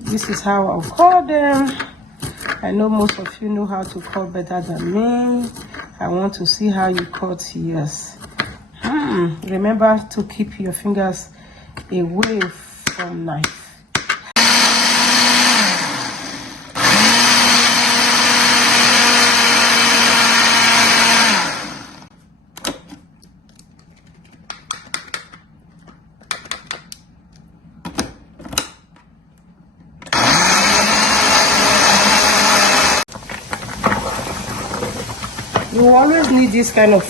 This is how I'll cut them. I know most of you know how to cut better than me. I want to see how you cut yours. Remember to keep your fingers away from knife. You always need this kind of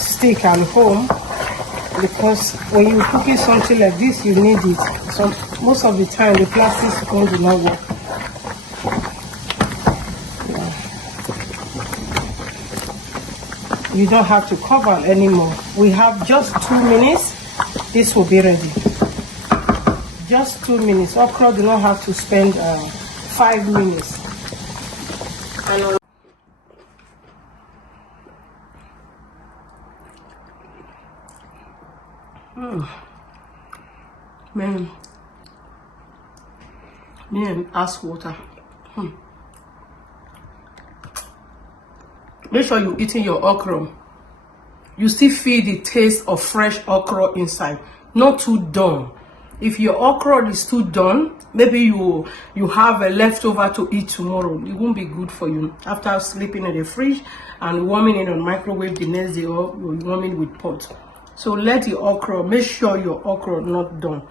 stick at home, because when you're cooking something like this, you need it. So most of the time, the plastic one do not work. You don't have to cover anymore. We have just 2 minutes. This will be ready. Just 2 minutes. Okra do not have to spend 5 minutes. And man, ask water. Make sure you're eating your okra. You still feel the taste of fresh okra inside, not too done. If your okra is too done, maybe you have a leftover to eat tomorrow. It won't be good for you. After sleeping in the fridge and warming it on microwave the next day, or you're warming with pot. So let the okra, make sure your okra not done.